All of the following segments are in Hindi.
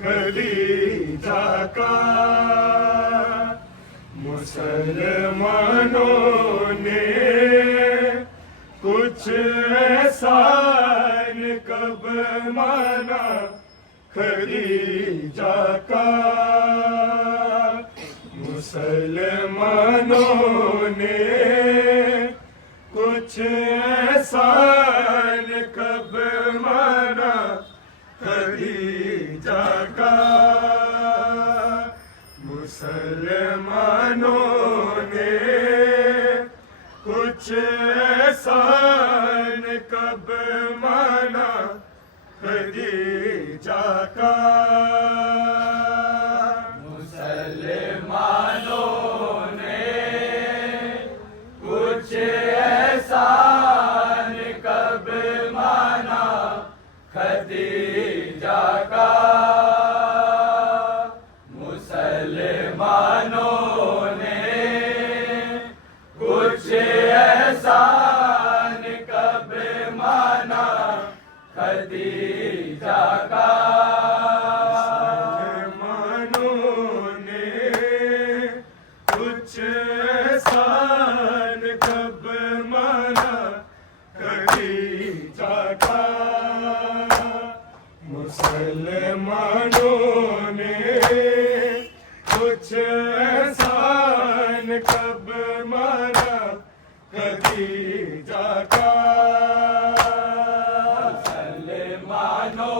खदीजा का मुसलमानों ने कुछ ऐसा कब माना खदीजा का मुसलमानों ने कुछ ऐसा कब माना खदीजा का मुसलमानों ने कुछ ऐसा कब माना खदीजा का मुसलमानों ने कुछ ऐसा कब माना खदीजा का मुसलमानों ने कुछ ऐसा कब माना खदीजा का मुसलमानों ने कुछ ऐसा कब माना खदीजा का मुसलमानों ने कुछ ऐसा कब माना खदीजा का मुसलमानों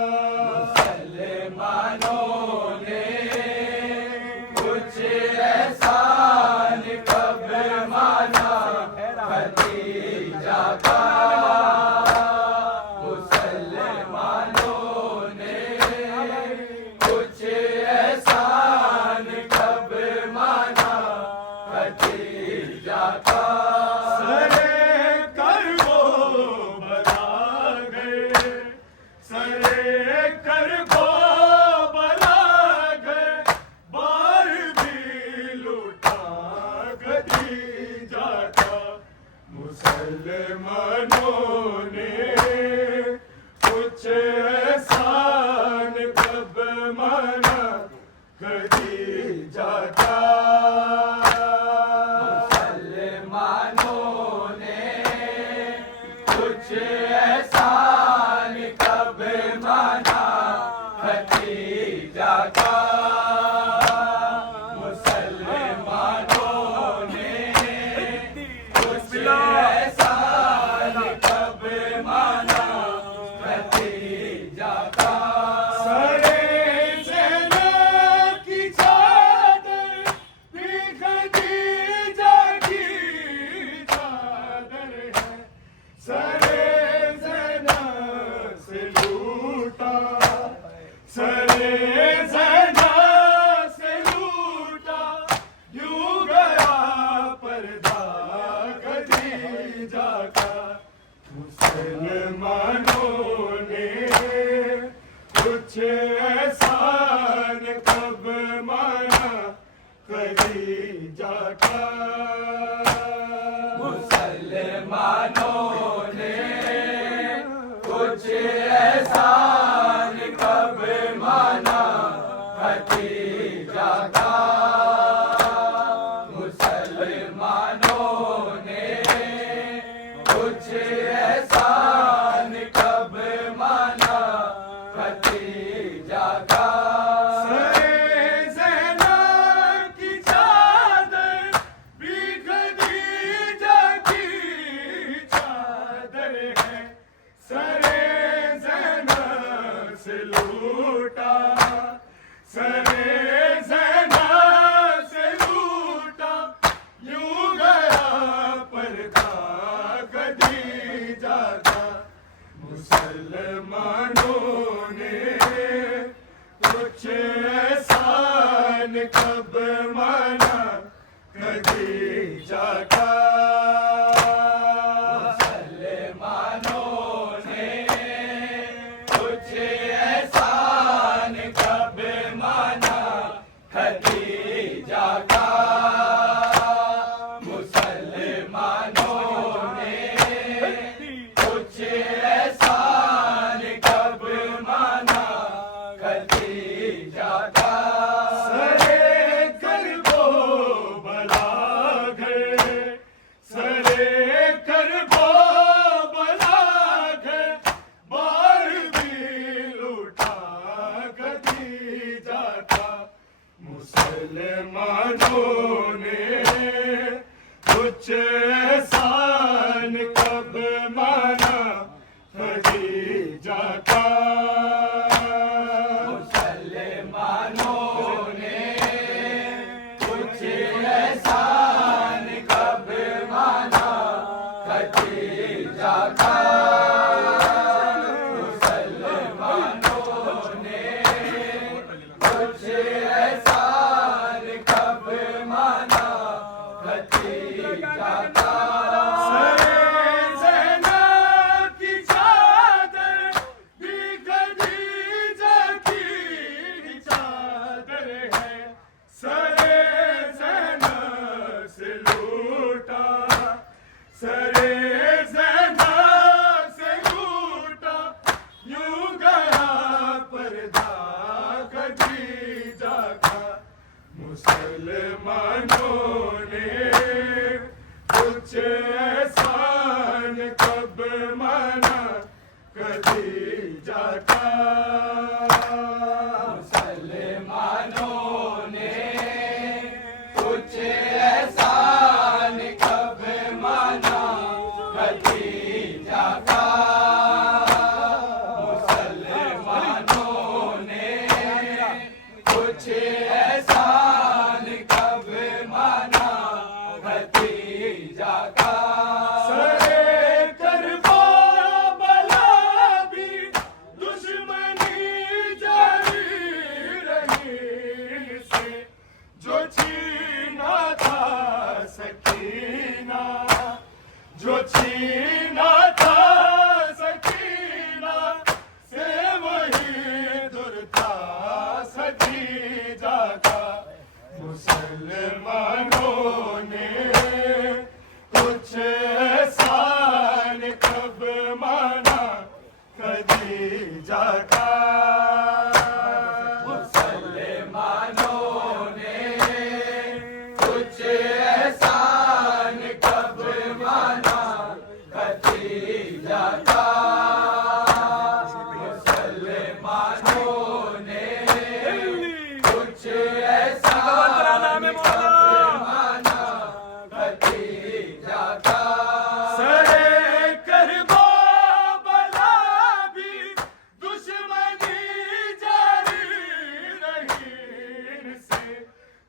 एहसान कब माना खदीजा का। मुसलमानों ने कुछ एहसान कब माना खदीजा का। मुसलमानों ने कुछ एहसान कब माना खदीजा का। सरे ज़ैना की चादर भी खदीजा की चादर है। सरे ज़ैना से लूटा, सरे ज़ैना से लूटा, यूं गया पर्दा खदीजा का। मुसलमानों ने कुछ एहसान कब माना खदीजा का। मुसलमानों ने कुछ एहसान कब माना खदीजा का। मुसलमानों ने कुछ एहसान कब माना खदीजा का। सरे ज़ैना की चादर भी खदीजा की चादर है। सरे ज़ैना से लूटा, सरे ज़ैना से लूटा, यूं गया पर्दा खदीजा का। मुसलमानों ने कुछ एहसान कब माना खदीजा का। मुसलमानों ने कुछ एहसान कब माना खदीजा का। मुसलमानों ने कुछ एहसान कब माना खदीजा का। सरे करबो बला घर, सरे करबो बला घर, बार भी लूटा खदीजा का। मुसलमानों ने कुछ एहसान कब माना खदीजा का। मुसलमानों ने कुछ एहसान कब माना खदीजा का। मुसलमानों ने कुछ एहसान कब माना खदीजा का। सरे ज़ैना की चादर भी खदीजा की चादर है। सरे ज़ैना से लूटा, सरे ज़ैना से लूटा, यूं गया पर्दा खदीजा का। मुसलमानों ने कुछ एहसान कब माना खदीजा का। मुसलमानों ने कुछ एहसान कब माना खदीजा का। मुसलमानों ने कुछ एहसान कब माना खदीजा का। सरे करबो बला भी दुश्मनी जारी रही से, जो छीना था सकीना, जो छीना था सकीना, से वही दूर था खदीजा का। मुसलमानों ने कुछ एहसान कब माना खदीजा का। मुसलमानों ने दिल्ली कुछ ऐसा मंत्राना में बोला माना भतीजा का सरे करबो बला भी दुश्मनी जारी रही इनसे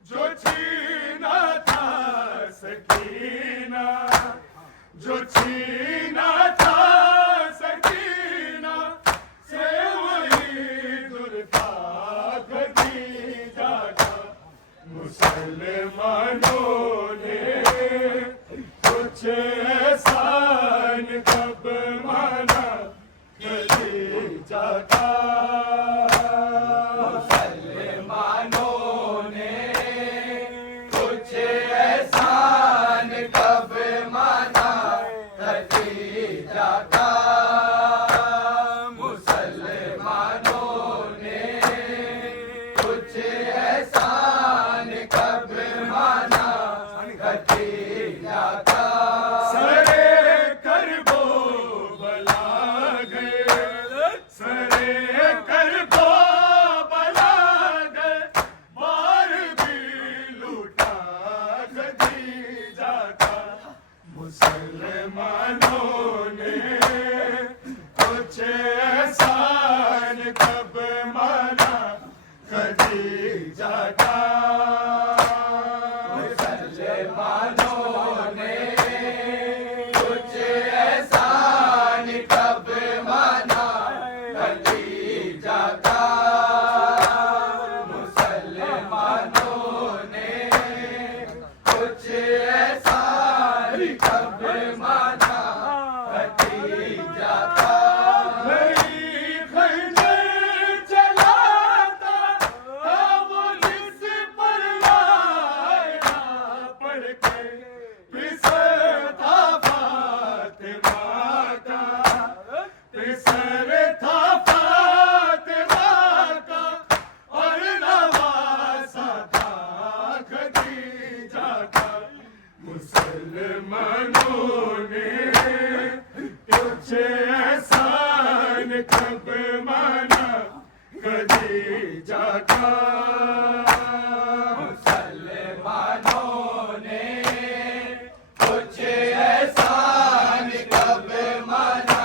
जो छीना था सकीना जो छीना था सकीना से वही दुर्गा खदीजा का मुसलमानों ने कुछ एहसान कब माना खदीजा का मुसलमानों ने कुछ एहसान कब माना भतीजा का मुसलमानों ने कुछ एहसान कब माना भतीजा का सरे करबो बला गए सरे करबो बला गए मार भी लूटा खदीजा का मुसलमानों ने कुछ एहसान कब माना खदीजा का मुसलमानों ने कुछ एहसान कब माना भतीजा का मुसलमानों ने कुछ एहसान कब माना भतीजा का नहीं खंजर चलाता था वो जिस पर लाया पड़ के पिसता फातिमा का पिसर था फातिमा का और नवासा था खदीजा का मुसलमानों ने कुछ एहसान कब माना खदीजा का मुसलमानों ने कुछ एहसान कब माना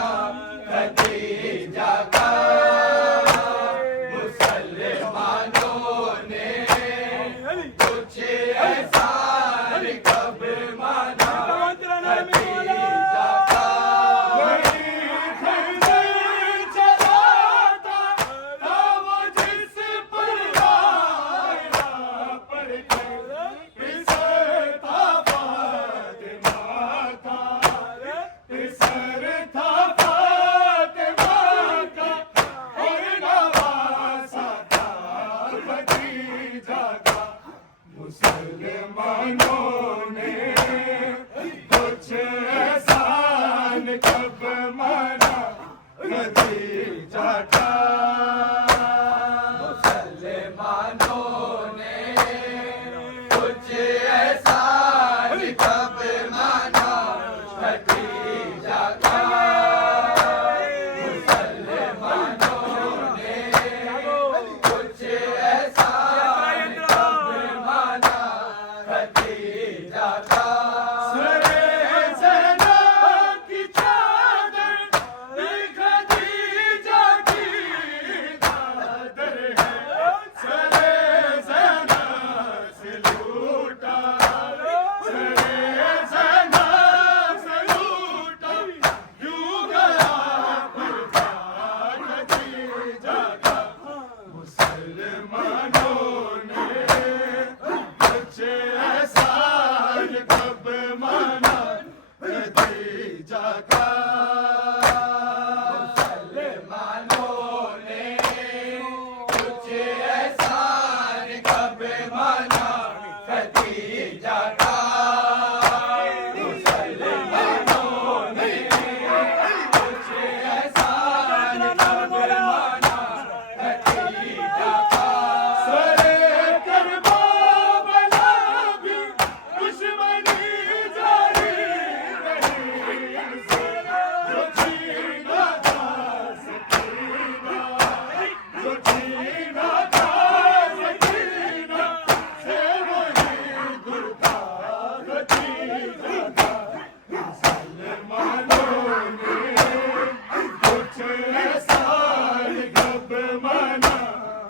भतीजा का मुसलमानों ने कुछ एहसान कब माना भतीजा का वही खंजर चलाता था वो जिस पर लाया पड़ के पिसता फातिमा का पिसर था फातिमा का और नवासा था भतीजा का मुसलमानों ने कुछ एहसान कब माना भतीजा का मुसलमानों ने कुछ एहसान कब माना भतीजा का मुसलमानों ने कुछ एहसान कब माना भतीजा का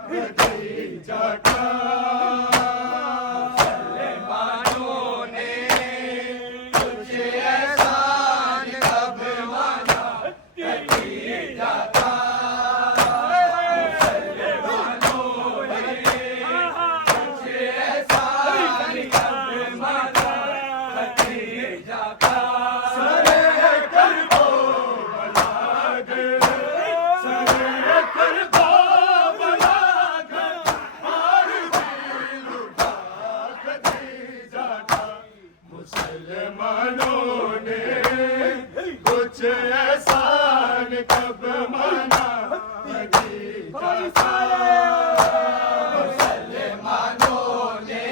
खदीजा का मुसलमानों ने कुछ एहसान कब माना खदीजा का मुसलमानों ने कुछ एहसान कब माना खदीजा का मुसलमानों ने कुछ एहसान कब माना खदीजा का मुसलमानों ने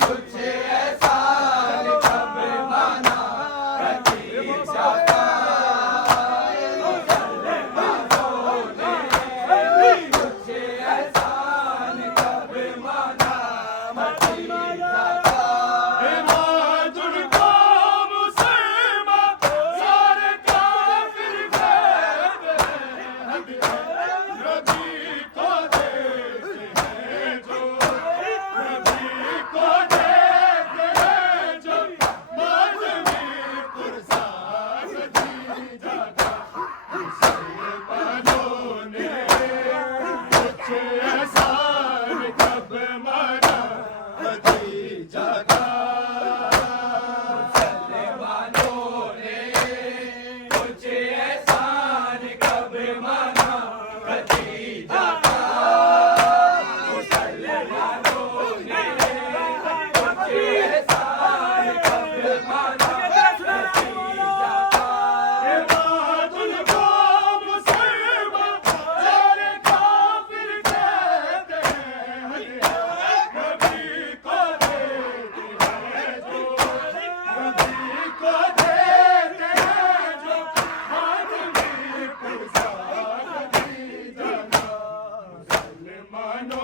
कुछ एहसान कब माना खदीजा का मुसलमानों ने कुछ एहसान कब माना खदीजा का इमादुल का मुसलमा सारे काफिर गए नबी को देते हैं जो नबी को देते हैं जो माजमी पुरसान खदीजा का मुसलमानों ने कुछ एहसान कब माना खदीजा का मुसलमानों ने कुछ एहसान कब माना खदीजा का मुसलमानों ने कुछ एहसान कब माना खदीजा का इमादुल का मुसलमा सारे काफिर कहते हैं नबी को देते हैं जो नबी को देते हैं जो माजमी पुरसान खदीजा का मुसलमानों